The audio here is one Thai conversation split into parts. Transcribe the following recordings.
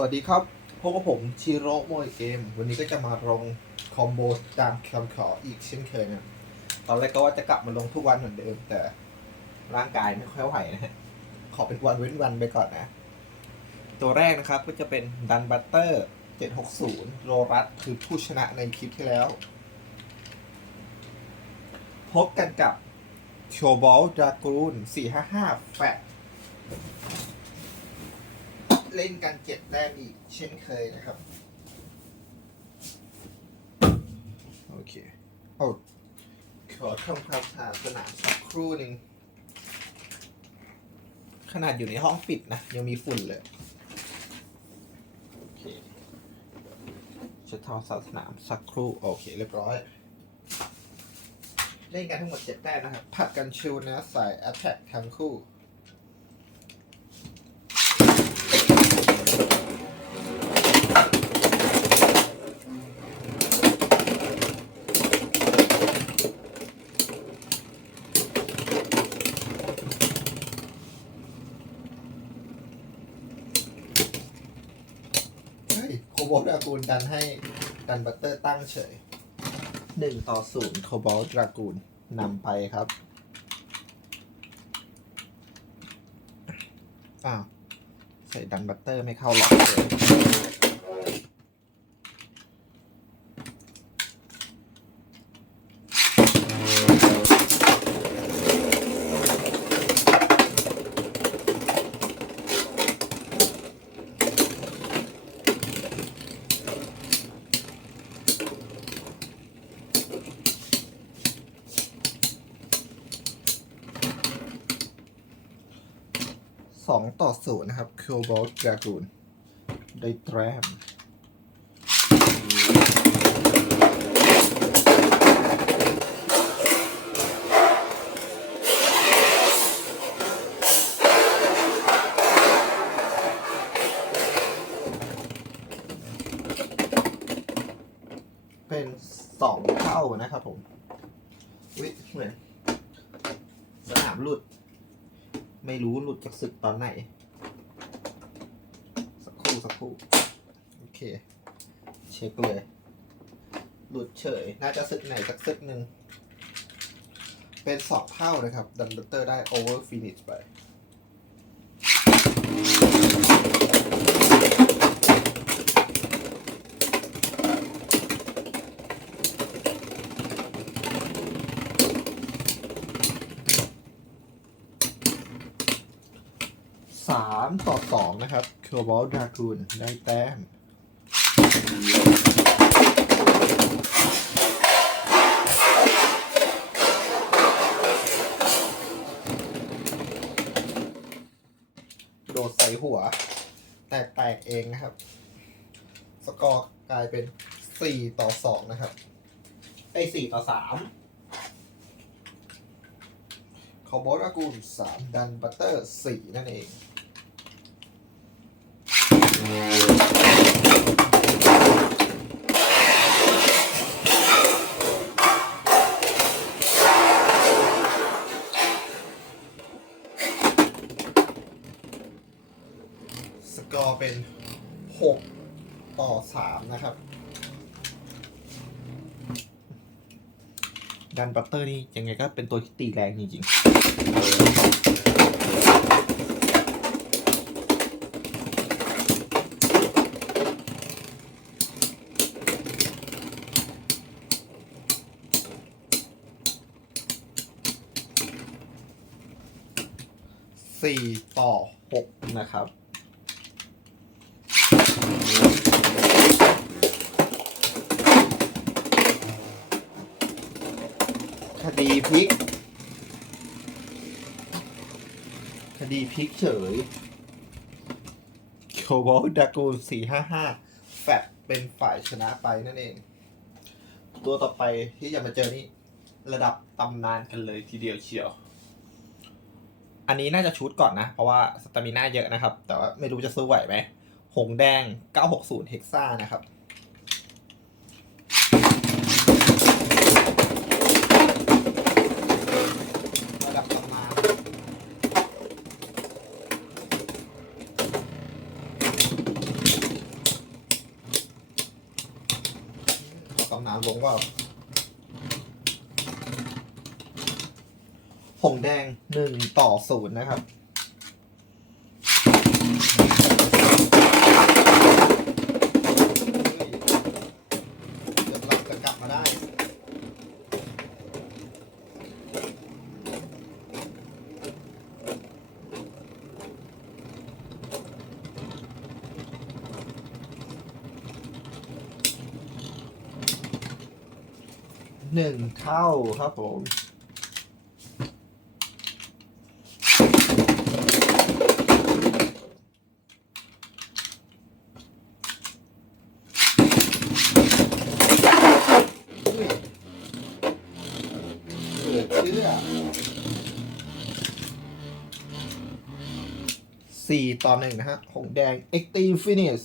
วัสดีครับ พบกับผมชิโร่โมยเกม วันนี้ก็จะมาลงคอมโบตามคำขออีกเช่นเคยนะตอนแรกก็ว่าจะกลับมาลงทุกวันเหมือนเดิม แต่ร่างกายไม่ค่อยไหวนะ ขอเป็นวันเว้นวันไปก่อนนะ ตัวแรกนะครับก็จะเป็นดันบัตเตอร์760 โรรัสคือผู้ชนะในคลิปที่แล้ว พบกันกับโชบอลดรากูน455 แฟต เล่นกันเจ็ดแต้มอีกเช่นเคยนะครับ โอเคโอ้ขอทำความสะอาดสนามสักครู่หนึ่ง ขนาดอยู่ในห้องปิดนะ ยังมีฝุ่นเลยโอเคจะทำสสนามสักครู่ โอเค เรียบร้อย เล่นกันทั้งหมดเจ็ดแต้มนะครับผัดกันชิลนะสาย a t t a c k ทั้งคู่ เฮ้ยโคบอล ดันให้ดันบัตเตอร์ตั้งเฉยหนึ่งต่อศูนย์โคบอลดรากูนนำไปครับ อ้าว ใส่ดันบัตเตอร์ไม่เข้าหรอกเลยสองต่อ ศูนย์นะครับโคบอลดรากูนได้แต้มเป็นสองเท่านะครับผมวิเหมือนสนามหลุด ไม่รู้หลุดจากศึกตอนไหน ถูก โอเค เช็คเลย หลุดเฉย น่าจะซึกไหนสักซึกหนึ่ง เป็นสองเท่านะครับ ดันดัตเตอร์ได้โอเวอร์ฟินิชไป สามต่อสองนะครับเคอร์บอลดรากูนได้แต้มโดดใส่หัว แตกแตกเองนะครับ สกอร์กลายเป็นสี่ต่อสองนะครับ ไอ้สี่ต่อสามคอร์บอลดรากูนสามดันบัตเตอร์สี่นั่นเอง เป็น6ต่อ3นะครับ ดันบัตเตอร์นี่ยังไงก็เป็นตัวที่ตีแรงจริงๆ4ต่อ6นะครับ ดีพลิก คดีพลิกเฉยโคบอลดากูน455 แฟตเป็นฝ่ายชนะไปนั่นเอง ตัวต่อไปที่จะมาเจอนี่ ระดับตำนานกันเลยทีเดียวเชียว อันนี้น่าจะชุดก่อนนะ เพราะว่าสตามิน่าเยอะนะครับ แต่ว่าไม่รู้จะสู้ไหวไหม หงแดง 960 เฮกซ่านะครับ ระดับตำนานำนานลงว่าหงแดงหนึ่งต่อศูนย์นะครับ เดี๋ยวเราจะกลับมาได้ หนึ่งเท่าครับผมอุ้ยเหลือเชื่อสี่ต่อหนึ่งนะฮะ หงแดง Extreme Finish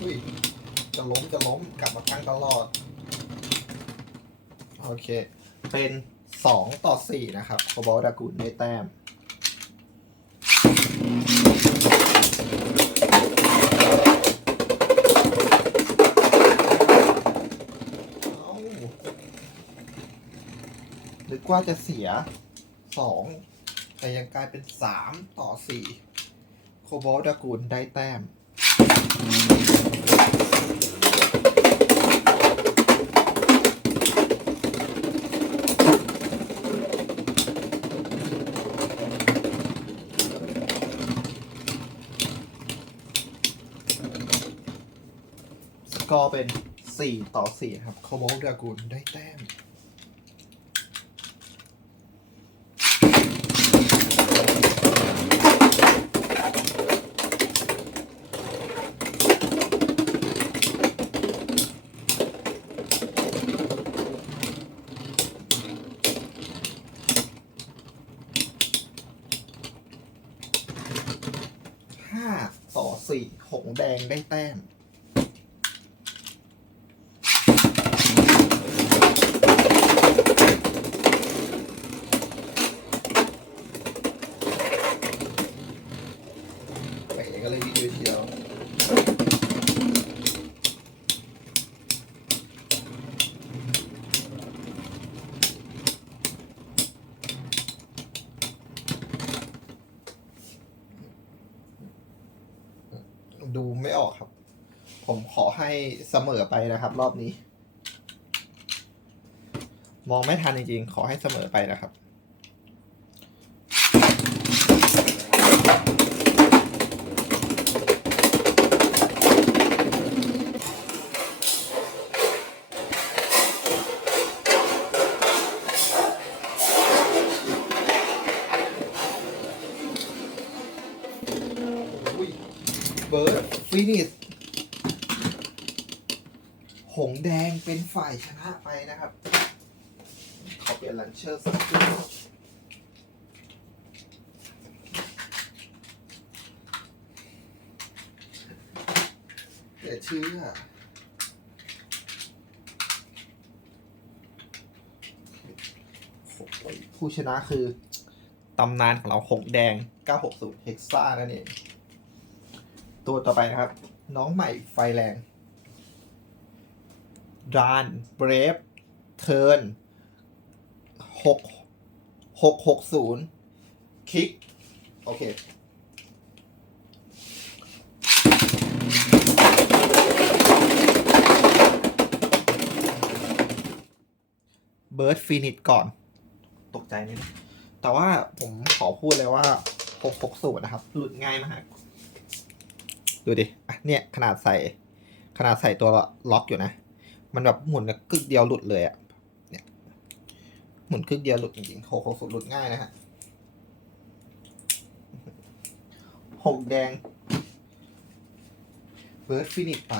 อุ้ย จะล้มจะล้มกลับมาตั้งตลอด โอ เค เป็นสองต่อสี่นะครับโคบอลดากูนได้แต้มเอ้านึกว่าจะเสียสองแต่ยังกลายเป็นสามต่อสี่โคบอลดากูนได้แต้ม กอร์เป็น4ต่อ4ครับโคโมดากูนได้แต้ม5ต่อ4หงแดงได้แต้ม เป๋ก็เลยวิ่งด้วยเทียว ดูไม่ออกครับ ผมขอให้เสมอไปนะครับ รอบนี้ มองไม่ทันจริงๆ ขอให้เสมอไปนะครับ ฝ่ายชนะไปนะครับ ขอเปลี่ยนลันเชอร์สักครู่เดี๋ยวเชื่ออ้ยผู้ชนะคือ ตำนานของเราหงแดง 960 เฮกซ่านั่นเอง ตัวต่อไปนะครับ น้องใหม่ไฟแรง ดานเบรฟเทิร์นหกหกหกศูนย์คิก โอเค เบิร์ดฟินิชก่อน ตกใจนิดนึงแต่ว่าผมขอพูดเลยว่า 660 นะครับ หลุดง่ายมาก ดูดิ อะ เนี่ย ขนาดใส่ ขนาดใส่ตัวล็อกอยู่นะ มันแบบหมุนแบบกึกเดียวหลุดเลยอะ่ะเนี่ยหมุนกึกเดียวหลุดจริงๆ660หลุดง่ายนะฮะหกแดงเบิร์ดฟินิชไป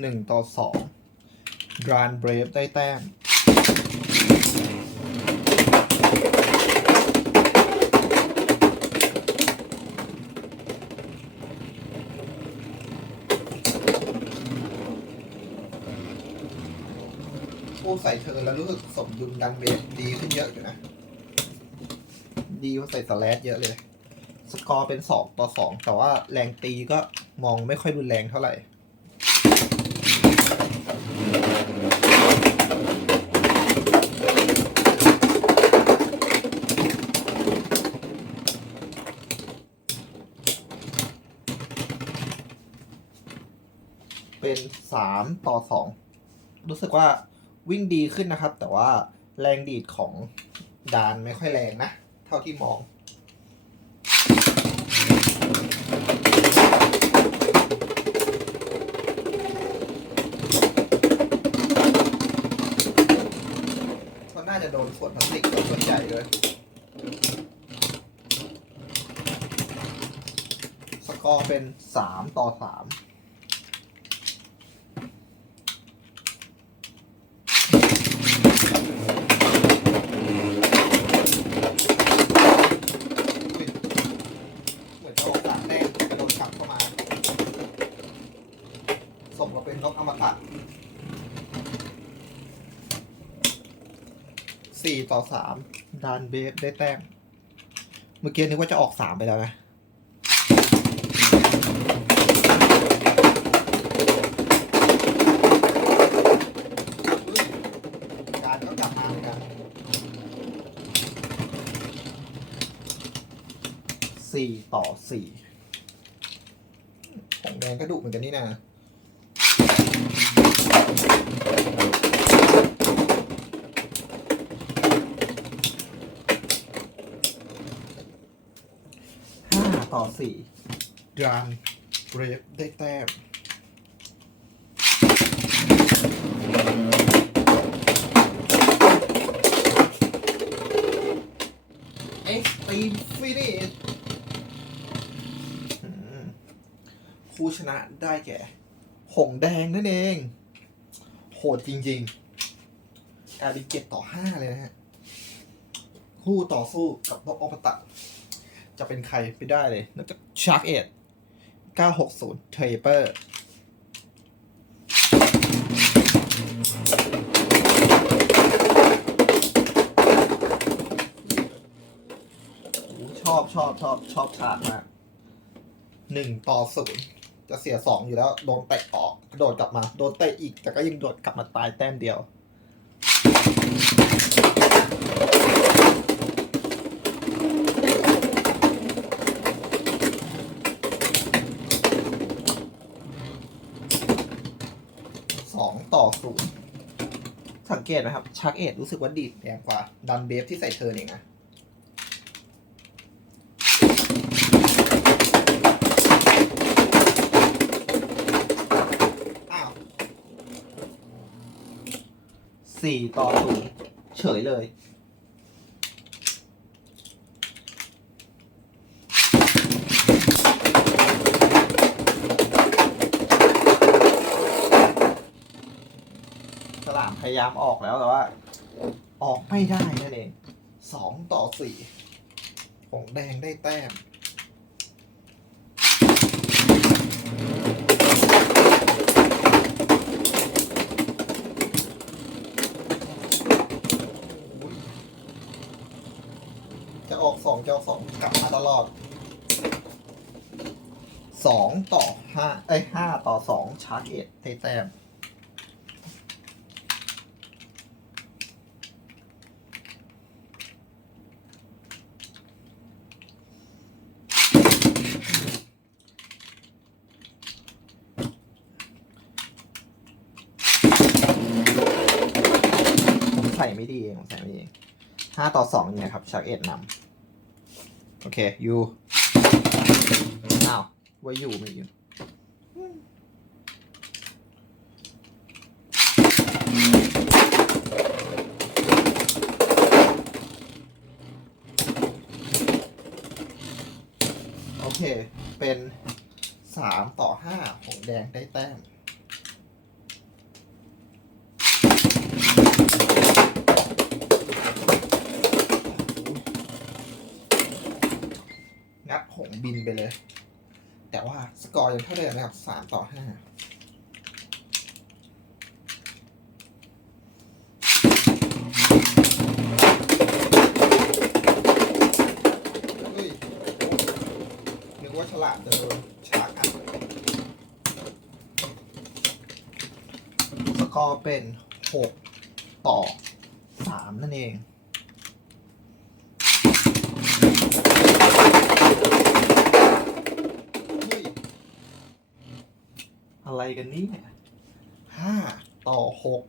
หนึ่งต่อสองดรานเบรฟได้แต้มผู้ใส่เธอแล้วรู้สึกสมดุลดันเบสดีขึ้นเยอะอยู่นะ ดีว่าใส่สแลดเยอะเลย สกอร์เป็นสองต่อสองแต่ว่าแรงตีก็มองไม่ค่อยรุนแรงเท่าไหร่ เป็นสามต่อสองรู้สึกว่าวิ่งดีขึ้นนะครับ แต่ว่าแรงดีดของดานไม่ค่อยแรงนะ เท่าที่มองเขาน่าจะโดนส่วนพลาสติกส่วนใหญ่เลย สกอร์เป็น 3 ต่อ 3 ต่อสามดานเบฟได้แต้ม เมื่อกี้นึกว่าจะออกสามไปแล้วนะ การก็กลับมาเหมือนกันสี่ต่อสี่ของแดงก็ดุเหมือนกันนี่นะ ต่อสี่ดรานเบรฟได้แต้มเอ็กซ์ตรีมฟินิชผู้ชนะได้แก่ หงแดงนั่นเอง โหดจริงๆกลายเป็นเจ็ดต่อห้าเลยนะฮะ คู่ต่อสู้กับนกอมตะ จะเป็นใครไปได้เลยนอกจากชาร์กเอ็ด960เทเปอร์ชอบชอบชอบชอบฉากมากหนึ่งต่อศูนย์จะเสียสองอยู่แล้ว โดนเตะออกกระโดดกลับมา โดนเตะอีก แต่ก็ยังโดดกลับมาตายแต้มเดียว ส องต่อศูนย์สังเกตไหมครับ ชักเอทรู้สึกว่าดีดแรงกว่า ดันเบฟที่ใส่เธอเองนะสี่ต่อศูนย์เฉยเลย สลามพยายามออกแล้วแต่ว่า ออกไม่ได้นั่นเองสองต่อสี่ของแดงได้แต้มจะออกสองจะออกสองกลับมาตลอดสองต่อห้าเอ้ยห้าต่อสองชาร์จเอ็ดได้แต้มใส่ไม่ดีเองผมใส่ไม่ดีเองห้า ต่อสองเนี่ยครับชักเอ็ดนำโอเคยูอ้าวว่าอยู่ไม่อยู่โอเค เป็นสามต่อห้าของแดงได้แต้ม บินไปเลย แต่ว่าสกอร์ยังเท่าเดิมนะครับสามต่อห้านึกว่าฉลาดจะโดนชาร์กอัดสกอร์เป็นหกต่อสามนั่นเอง เฮ้ยอะไร กันนี่ห้าต่อหก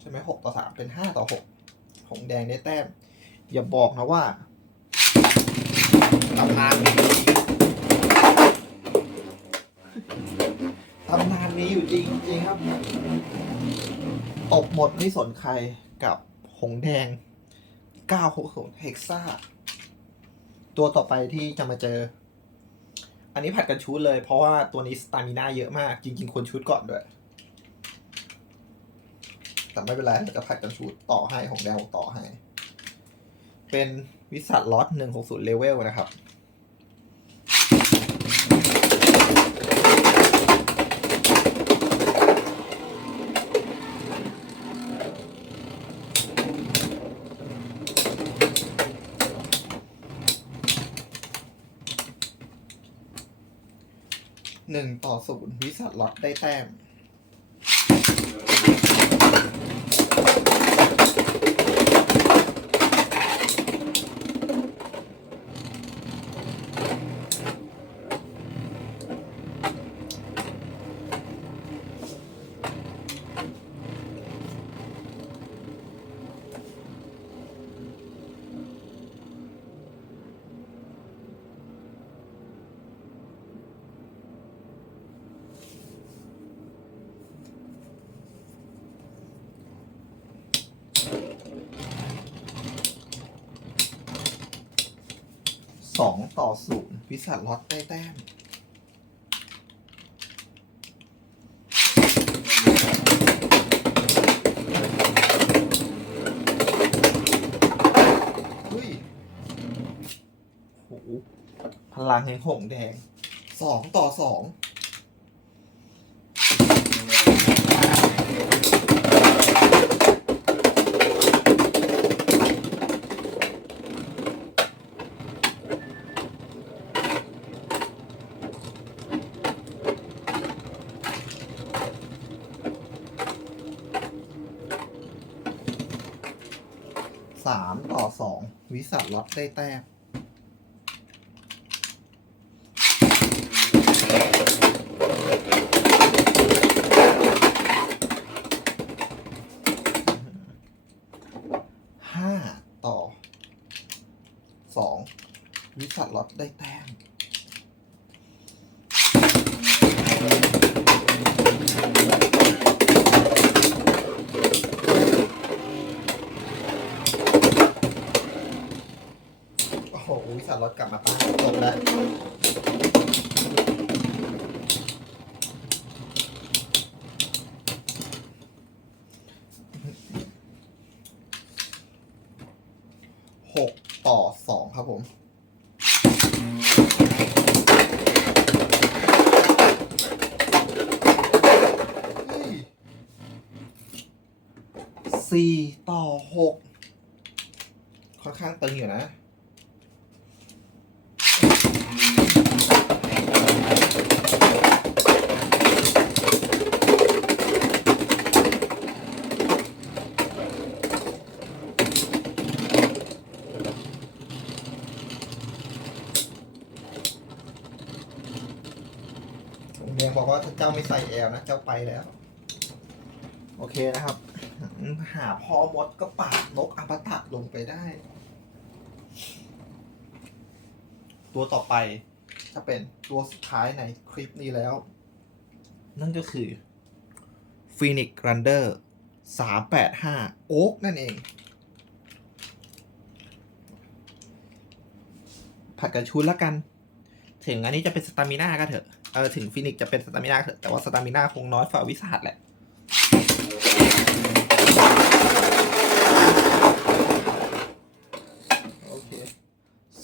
ใช่ไหมหกต่อสามเป็นห้าต่อหกหงแดงได้แต้ม อย่าบอกนะว่าตำนานตำนานมีอยู่จริงจริงครับ ตกหมดไม่สนใครกับหงแดง960เฮกซ่า ตัวต่อไปที่จะมาเจอ อันนี้ผัดกันชุดเลย เพราะว่าตัวนี้สตามิน่าเยอะมาก จริง ๆ ควรชุดก่อนด้วย แต่ไม่เป็นไรเราจะผัดกันชุดต่อให้ของแดงต่อให้ เป็นวิสัทล็อตหนึ่งหกศูนย์เลเวลนะครับ หนึ่งต่อศูนย์วิสัตล็อตได้แต้ม ส องต่อศูนย์วิสัทล็อตได้แต้มพลังแห่งหงแดงสองต่อสอง สามต่อสอง วิสัทล็อตได้แต้ม ห้าต่อสองวิสัทล็อตได้แต้ม สัทล็อตกลับมาป้าจบแล้วหกต่อสองครับผมสี่ต่อหกค่อนข้างตึงอยู่นะ ผมแดงบอกว่าถ้า เจ้าไม่ใส่แอลนะ เจ้าไปแล้ว โอเคนะครับ หาพอมดก็ปาดนกอมตะลงไปได้ ตัวต่อไปจะเป็นตัวสุดท้ายในคลิปนี้แล้ว นั่นก็คือ Phoenix Runner 385 โอ๊กนั่นเอง ผัดกันชุดแล้วกัน ถึงอันนี้จะเป็นสตามิน่าก็เถอะ เออถึงฟินิกซ์จะเป็นสตามินาเถอะแต่ว่าสตามินาคงน้อยฝ่าวิสัทแหละโอเค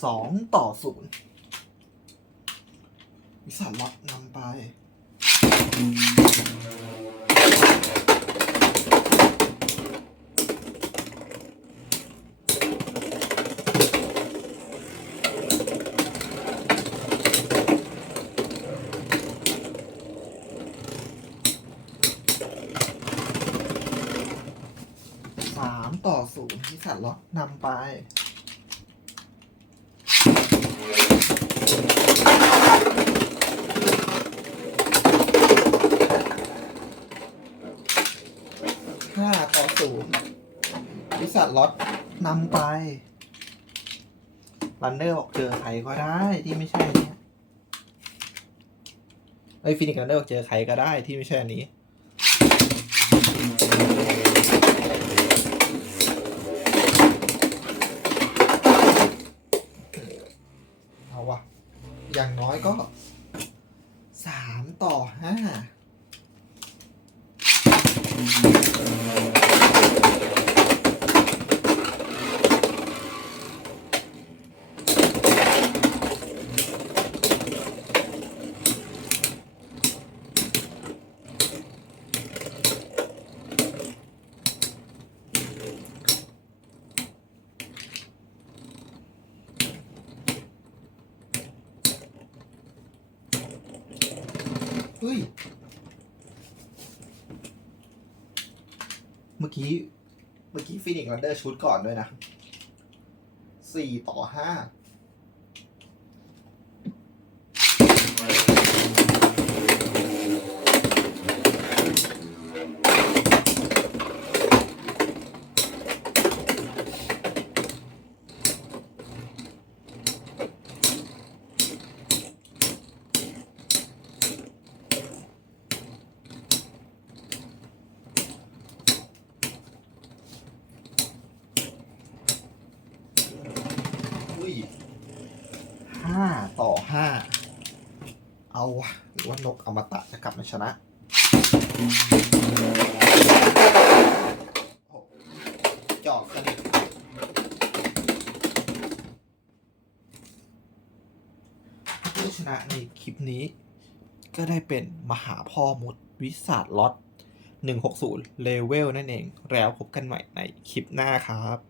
สองต่อศูนย์วิสันล็อตนำไป สามต่อศูนย์วิสัน ล็อตนำไป ห้าต่อศูนย์วิสัทล็อตนำไป รันเนอร์บอกเจอใครก็ได้ที่ไม่ใช่อันเนี่ยไอ้ฟินิกรันเนอร์บอกเจอใครก็ได้ที่ไม่ใช่อันนี้ เอาวะอย่างน้อยก็สามต่อห้า เฮ้ย เมื่อ กี้ เมื่อกี้ฟินิกซ์รันเดอร์ชุดก่อนด้วยนะสี่ต่อห้า อุ้ยห้าต่อห้า เอาวะหรื อว่านกอมตะจะกลับมาชนะโอ้จอกสนิทผู้ชนะในคลิปนี้ ก็ได้เป็นมหาพ่อมดวิสาดล็อต160 เลเวลนั่นเอง แล้วพบกันใหม่ในคลิปหน้าครับ